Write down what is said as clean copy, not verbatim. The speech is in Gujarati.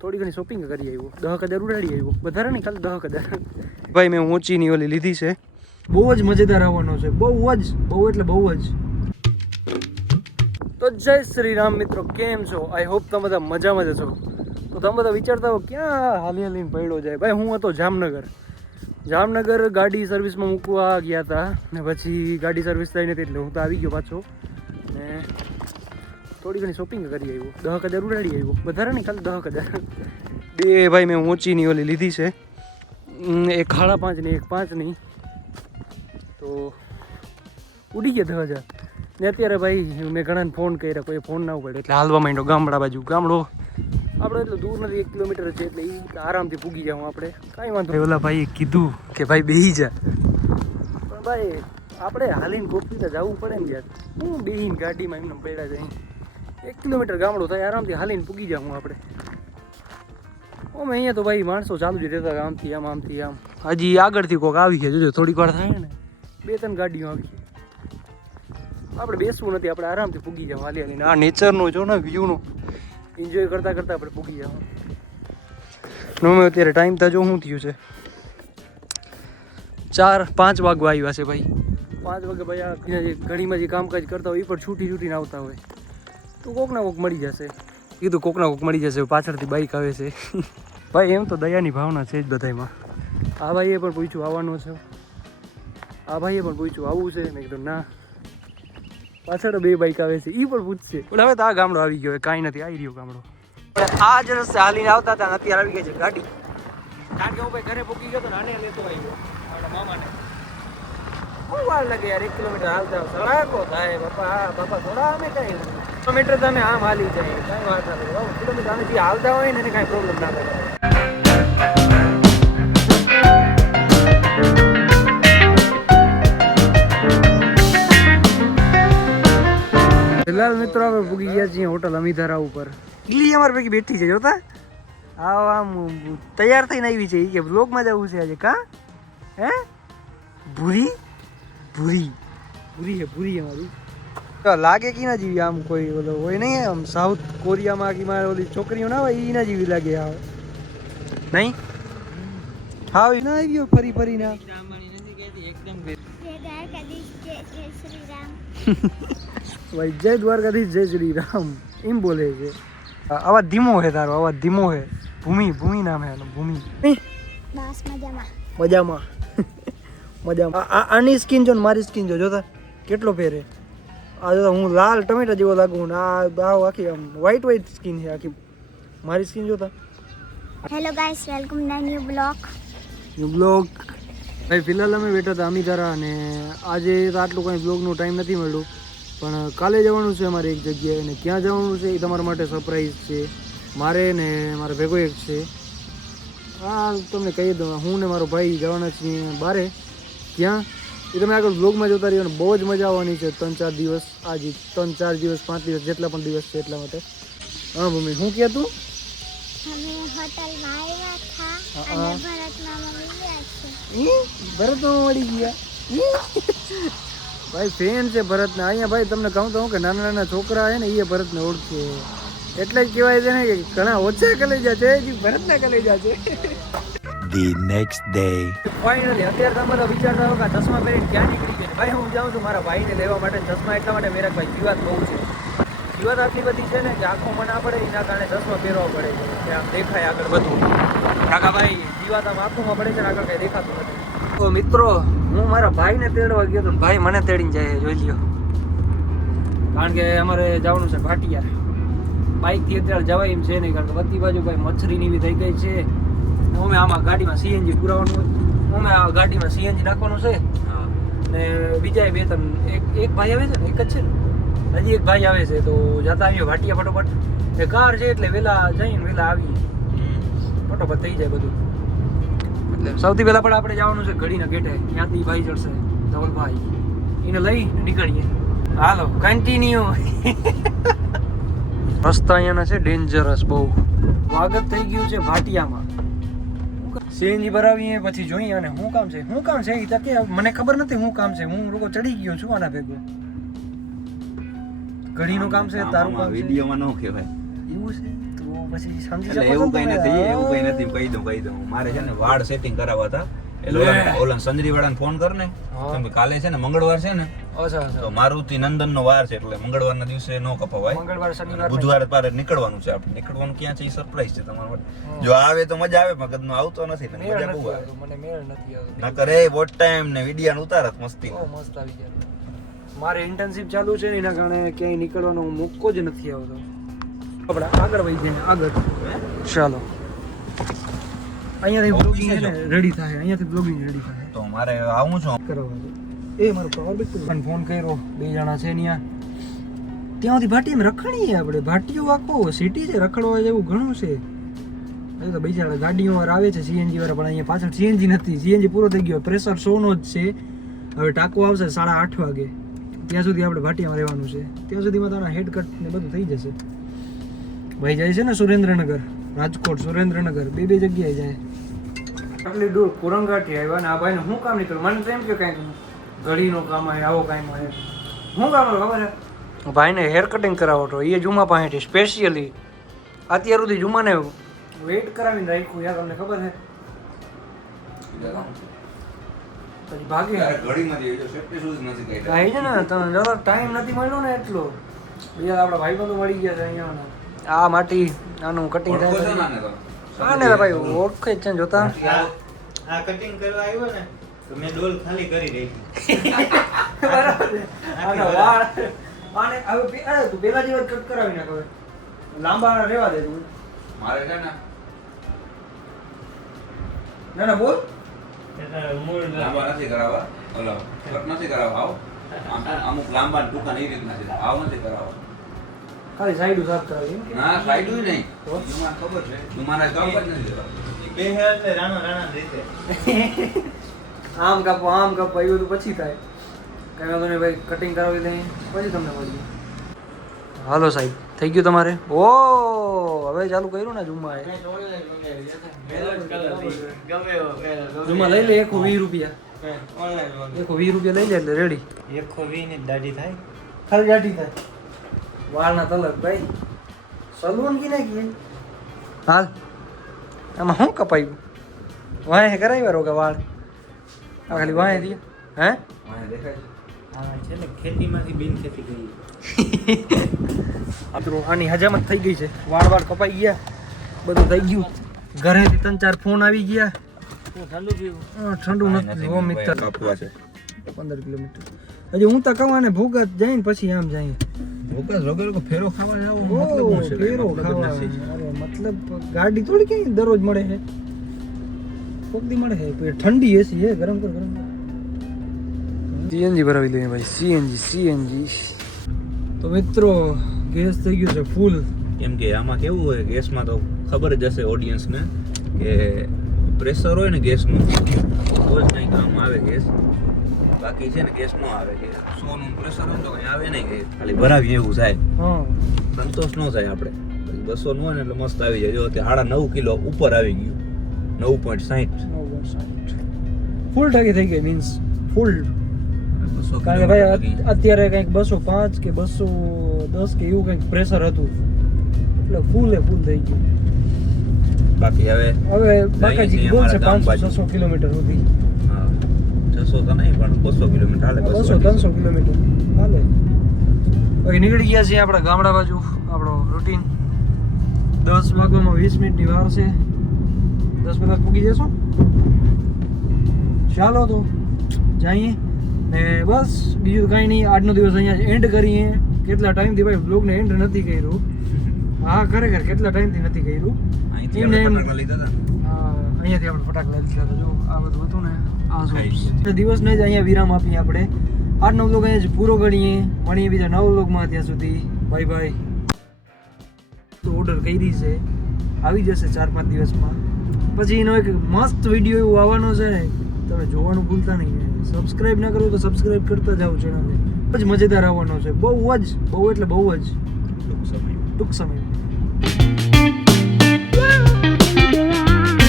થોડી ઘણી શોપિંગ કરી આવ્યો, 10,000 ઉડાડી આવ્યો, વધારે નહીં ખાલી 10,000. ભાઈ મેં ઊંચીની ઓલી લીધી છે, બહુ જ મજેદાર આવવાનો છે, બહુ એટલે બહુ જ. તો જય શ્રી રામ મિત્રો, કેમ છો? આઈ હોપ તમે બધા મજામાં જ છો. તો તમે બધા વિચારતા હો ક્યાં હાલીને પડ્યો જાય. ભાઈ હું હતો જામનગર ગાડી સર્વિસમાં મૂકવા ગયા હતા ને પછી ગાડી સર્વિસ થઈ નથી એટલે હું તો આવી ગયો પાછો ને થોડી ઘણી શોપિંગ કરી આવ્યો, 10,000 ઉડાડી આવ્યો, વધારે નહીં ખાલી 10,000. બે ભાઈ મેં ઊંચીની ઓલી લીધી છે, એક 5.5 ની એક 5.5 તો ઉડી ગયા 10,000 ને. અત્યારે ભાઈ મેં ઘણાને ફોન કર્યા, કોઈ ફોન ના ઉપાડે એટલે હાલવા માંડ્યો ગામડા બાજુ. ગામડો આપણે એટલું દૂર નથી, 1 કિલોમીટર છે એટલે એ આરામથી પૂગી જાઉં આપણે, કાંઈ વાંધો. એવલા ભાઈએ કીધું કે ભાઈ બેસી જા, પણ ભાઈ આપણે હાલીને કોપી તો જવું પડે ને યાર. હું બેહીને ગાડીમાં એમને પડ્યા જાય, 1 કિલોમીટર ગામડો થાય, આરામથી હાલીને પૂગી જાઉં આપણે. અમે અહીંયા તો ભાઈ માણસો ચાલુ જ રહેતા, આમથી આમ આમથી આમ. હજી આગળથી કોઈક આવી ગયા, જોજો થોડીક વાર થાય ને 2-3 ગાડીઓ આવી. આપણે બેસવું નથી, આપણે આરામથી પૂગી જાવ હાલી હાલીને. આ નેચરનો જો ને વ્યૂનો એન્જોય કરતાં કરતાં આપણે પૂગી જાવ. મેં અત્યારે ટાઈમ તો જો શું થયું છે, 4-5 વાગવા આવ્યા છે ભાઈ. 5 વાગે ભાઈ આ ઘડીમાં જે કામકાજ કરતા હોય એ પણ છૂટીને આવતા હોય તો કોક ના કોક મળી જશે. કીધું કોક ના કોક મળી જશે. પાછળથી બાઈક આવે છે ભાઈ. એમ તો દયાની ભાવના છે જ બધામાં. આ ભાઈએ પણ પૂછ્યું આવવાનું છે, આ ભાઈએ પણ પૂછ્યું આવું છે, મેં કીધું ના. પાછળ 2 બાઈક આવે છે, એ પણ પૂછશે. પણ હવે તો આ ગામડો આવી ગયો, કાંઈ નથી, આવી રહ્યો ગામડો. આ જ રસ્તે હાલીને આવતા હતા, અત્યારે આવી ગઈ છે ગાડી. કારણ કે હું ભાઈ ઘરે પૂકી ગયો તો નાને લેતો આવ્યો મારા મામાને. બહુ વાર લાગે યાર, 1 કિલોમીટર હાલતા સળાકો થાય બાપા. હા બાપા થોડા અમે કાંઈ કિલોમીટર તમે આમ હાલી જાય, કાંઈ વાત નથી. 1 કિલોમીટર અમે જે હાલતા હોય ને એને કાંઈ પ્રોબ્લેમ ના થાય. ફિલહાલ મિત્રો આપણે પૂગી ગયા છીએ હોટલ અમીધારા ઉપર. ઈલી અમારી પૈકી બેઠી છે, જોતા આમ તૈયાર થઈને આવી છે. કે બ્લોગમાં જવું છે આજે, કા હે ભૂરી અમારી તો લાગે કે ના જેવી, આમ કોઈ ઓલો હોય નહીં, આમ સાઉથ કોરિયામાં કે મારે ઓલી છોકરીઓ ના હોય એ ના જેવી લાગે. આવે નહીં હા ના આવી ગયો ફરી ના. ભાઈ જય દ્વારકાધીશ, જય શ્રી રામ એમ બોલે છે. અવાજ ધીમો હે તારો, અવાજ ધીમો હે. ભૂમિ નામ હે ભૂમિ. બસ મજામાં. આની સ્કિન જો ને મારી સ્કિન જોતા કેટલો ફેર હે. આ જો હું લાલ ટમેટા જેવો લાગુ ને આ આખી આમ વ્હાઈટ સ્કિન છે આખી. મારી સ્કિન જોતા. Hello guys, welcome to new blog. ભાઈ ફિલહાલ અમે બેઠા હતા અમીધારા અને આજે તો આટલું કંઈ બ્લોગનો ટાઈમ નથી મળ્યો, પણ કાલે જવાનું છે અમારે એક જગ્યાએ. અને ક્યાં જવાનું છે એ તમારા માટે સરપ્રાઈઝ છે. મારે ને મારા ભેગો એક છે, હા તમને કહી દઉં. હું ને મારો ભાઈ જવાના છીએ બારે. ક્યાં એ તમે આગળ બ્લોગમાં જોતા રહ્યો ને બહુ જ મજા આવવાની છે. 3-4 દિવસ, આજે 3-4 દિવસ 5 દિવસ જેટલા પણ દિવસ છે એટલા માટે. હા મમ્મી શું કહે તું? ભરતમાં મળી ગયા ભાઈ. ફેન છે ભરતના. અહીંયા ભાઈ તમને કહું તો કે નાના છોકરા છે ને એ ભરતને ઓળખે, એટલે જ કહેવાય છે ને કે ઘણા ઓછા કલેજા છે ભરતના કલેજા છે. The next day. ફાઇનલી અત્યારે તમે બધા વિચારતા હો કે ચશ્મા પહેરીને ક્યાં નીકળી ગયા. ભાઈ હું જાઉં છું મારા ભાઈને લેવા માટે ચશ્મા. એટલા માટે મેરા ભાઈ જીવાત બહુ છે. જીવાત આટલી બધી છે ને કે આંખોમાં ના પડે, એના કારણે ચશ્મા પહેરવા પડે છે કે આમ દેખાય આગળ બધું. કાકા ભાઈ જીવાત આમ આંખોમાં પડે છે ને આગળ કઈ દેખાતું નથી. તો મિત્રો હું મારા ભાઈને તેડવા ગયો તો ભાઈ મને તેડીને જાય, જોઈ લ્યો. કારણ કે અમારે જવાનું છે ભાટિયા. બાઇકથી અત્યારે જવાય એમ છે નહીં, કારણ કે બધી બાજુ ભાઈ મચ્છરીની બી થઈ ગઈ છે. અમે આમાં ગાડીમાં સીએનજી પુરાવાનું હોય, અમે આ ગાડીમાં સીએનજી નાખવાનું છે. ને બીજા 2-3 એક ભાઈ આવે છે ને, એક જ છે ને, હજી એક ભાઈ આવે છે. તો જતા આવીએ ભાટિયા ફટોફટ. એ કાર છે એટલે વહેલા જઈને વહેલા આવીએ, ફટોફટ થઈ જાય બધું. એટલે સૌથી પહેલા પણ આપણે જવાનું છે ઘડીના ગેટે. ત્યાંથી ભાઈ ચડશે ધવલભાઈ, એને લઈ નીકળીએ. હાલો કન્ટિન્યુ. રસ્તા અહીંયાના છે ડેન્જરસ બહુ. સ્વાગત થઈ ગયું છે ભાટિયામાં. સીએનજી ભરાવીએ પછી જોઈએ. અને શું કામ છે એ તકે મને ખબર નથી શું કામ છે. હું લોકો ચડી ગયો છું આના ભેગો. ઘડીનું કામ છે, તારું કામ વિડીયોમાં ન કહેવાય એવું છે. તો પછી સમજી એટલે શકો એવું છો કઈ તમે? નથી, એવું કઈ નથી, કહી દઉં. મારે છે ને વાળ સેટિંગ કરાવવા હતા. એટલે ઓલા સંજરી વાળાને ફોન કર ને, કેમ કે કાલે છે ને મંગળવાર છે ને, અચ્છા અચ્છા. તો મારુતિ નંદન નો વાર છે, એટલે મંગળવારના દિવસે નો કપાવાય. મંગળવાર શનિવાર બુધવારે પારે નીકળવાનું છે આપણે. નીકળવાનું ક્યાં છે એ સરપ્રાઈઝ છે તમારા માટે. જો આવે તો મજા આવે, મગજનો આવતો નથી ને મેળ મજા બહુ નથી આવે. આવતો, મને મેળ નથી આવતો. ના કરે વોટ ટાઈમ ને વિડિયા ઉતારત મસ્તી. બહુ મસ્ત આવી ગયા. મારે ઇન્ટર્નશિપ ચાલુ છે ને એના કારણે ક્યાંય નીકળવાનો મોકો જ નથી આવતો. આપણે આગળ વહી જઈએ આગળ. ચાલો અહીંયાથી બ્લોગિંગ છે ને રેડી થાય, અહીંયાથી બ્લોગિંગ રેડી થાય. તો મારે આવું છું. કરવા દો. એ મારો પાવર બેક પણ ફોન કર્યો, બે જણા છે ત્યાં. ત્યાંથી ભાટીમાં રખડીએ આપણે. ભાટીઓ આખો સિટી છે, રખડવા જેવું ઘણું છે. હવે તો બીજા ગાડીઓ વાર આવે છે સીએનજી વાળા, પણ અહીંયા પાછળ સીએનજી નથી. સીએનજી પૂરો થઈ ગયો, પ્રેશર 100 નો જ છે. હવે ટાંકો આવશે 8:30 વાગે. ત્યાં સુધી આપણે ભાટિયામાં રહેવાનું છે. ત્યાં સુધીમાં તારા હેડ કટ ને બધું થઈ જશે. ભાઈ જાય છે ને સુરેન્દ્રનગર, રાજકોટ, સુરેન્દ્રનગર, બે જગ્યાએ જાય. આટલી દૂર કુરંગાથી આવ્યા ને આ ભાઈને શું કામ નીકળ્યું? મને તો એમ કે કાંઈક ઘડીનો કામ આવે, આવો કાંઈ મળે. શું કામ આવે ખબર છે? ભાઈને હેર કટિંગ કરાવો તો એ જુમા પાસેથી સ્પેશિયલી અત્યાર સુધી જુમાને વેઇટ કરાવીને રાખ્યું. યાર તમને ખબર છે? પછી ભાગે ઘડીમાં જઈએ તો સેફ્ટી શૂઝ નથી કઈ. ભાઈ છે ને તમે જરા ટાઈમ નથી મળ્યો ને એટલો. બીજા આપણા ભાઈબંધો મળી ગયા છે અહીંયા. આ માટી આનું કટિંગ ઓળખો છો થાય. ને આને તમે? હા ને ભાઈ ઓળખે જ છે ને જોતા. આ કટિંગ કરવા આવ્યો ને તો મેં ડોલ ખાલી કરી રહી બરાબર છે. આના વાળ આને હવે અરે તું પેલા જેવા કટ કરાવી નાખ હવે. લાંબા રહેવા દે તું. મારે છે ને ના ના બોલ. મૂળ લાંબા નથી કરાવવા, ઓલો કટ નથી કરાવવા. અમુક લાંબા ને ટૂંકા ને એ રીતના છે. આવ નથી કરાવવા. ખાલી સાઈડ સાફ કરાવી એમ કે? ના સાઈડ નહીં. તો? જુમાને ખબર છે, જુમાના કામ જ નથી દેવા. બે એટલે રાણા રીતે આમ કાપો એ બધું પછી થાય. કઈ વાંધો નહીં ભાઈ, કટિંગ કરાવી દઈએ પછી તમને મળીએ. હાલો સાહેબ, થઈ ગયું તમારે? ઓ હવે ચાલુ કર્યું ને જુમ્મા એ. જુમ્મા લઈ લે 120 રૂપિયા. 120 રૂપિયા લઈ લે એટલે રેડી. 120 ની દાઢી થાય. ખાલી જાટી થાય. વાળના તલક ભાઈ. સલૂન કી નાખીએ. હાલ આમાં શું કપાયું? વાંહે કરાવ્યા રોગા વાળ? આ ખાલી વાંહે દે. હે મને દેખાય છે. હા છે ને ખેતીમાંથી બિન ખેતી ગઈ. મિત્રો આની હજામત થઈ ગઈ છે. વાળ કપાઈ ગયા, બધું થઈ ગયું. ઘરેથી 3-4 ફોન આવી ગયા. ઠંડુ પીવું. ઠંડુ નથી હો મિત્ર. કાપવા છે. 15 કિલોમીટર હજી હું તો કવાને ભૂગત જઈને પછી આમ જાય. ભોકસ વગર કો ફેરો ખાવા જાવ ઓ ફેરો ખાવા. અરે મતલબ ગાડી થોડી ક્યાંય દરરોજ મળે છે. કોકદી મળે છે. ઠંડી એસી છે, ગરમ કર. સીએનજી ભરાવી લઈએ ભાઈ. સીએનજી. તો મિત્રો ગેસ થઈ ગયું છે ફૂલ. કેમ કે આમાં કેવું હોય, ગેસમાં તો ખબર જ હશે ઓડિયન્સને કે પ્રેશર હોય ને ગેસનું તો જ કંઈ કામ આવે ગેસ. બાકી છે ને ગેસ નો આવે કે 100 નું પ્રેશર હોય તો કંઈ આવે નહીં, કે ખાલી ભરાવી એવું થાય. હા સંતોષ ન થાય આપણે. 200 નું હોય ને એટલે મસ્ત આવી જાય. જો અત્યારે 9.5 કિલો ઉપર આવી ગયું. 9.60. ફૂલ ટાંકી થઈ ગઈ, મીન્સ ફૂલ. 200 કારણ કે ભાઈ અત્યારે કંઈક 205 કે 210 કે એવું કંઈક પ્રેશર હતું એટલે ફૂલ થઈ ગયું. બાકી હવે બાકાજી બોલશે 500-600 કિલોમીટર સુધી. હા 600 તો નહીં પણ 200 કિલોમીટર હાલે. 200-300 કિલોમીટર હાલે. બાકી નીકળી ગયા છીએ આપણા ગામડા બાજુ. આપણો રૂટીન 10 વાગવામાં 20 મિનિટની વાર છે. 10 મિનિટ પૂગી જશો. ચાલો તો જઈએ ને બસ. બીજું કાંઈ નહીં. આજનો દિવસ અહીંયા એન્ડ કરીએ. કેટલા ટાઈમથી ભાઈ બ્લોગને એન્ડ નથી કર્યું. હા ખરેખર કેટલા ટાઈમથી નથી કર્યું. અહીંથી આપણે ફટાકડા લીધા હતા. અહીંયાથી આપણે ફટાકડા લીધા હતા. જો આ બધું હતું ને આ દિવસને જ અહીંયા વિરામ આપીએ આપણે. આજનો બ્લોગ અહીંયા જ પૂરો કરીએ. મળીએ બીજા નવા બ્લોગમાં. ત્યાં સુધી બાય. તો ઓર્ડર કરી છે, આવી જશે 4-5 દિવસમાં. પછી એનો એક મસ્ત વિડીયો એવો આવવાનો છે ને, તમે જોવાનું ભૂલતા નહીં. સબસ્ક્રાઇબ ના કરો તો સબસ્ક્રાઇબ કરતા જાઓ ચેનલને. જ મજેદાર આવવાનો છે. બહુ એટલે બહુ જ ટૂંક સમય. ટૂંક સમય.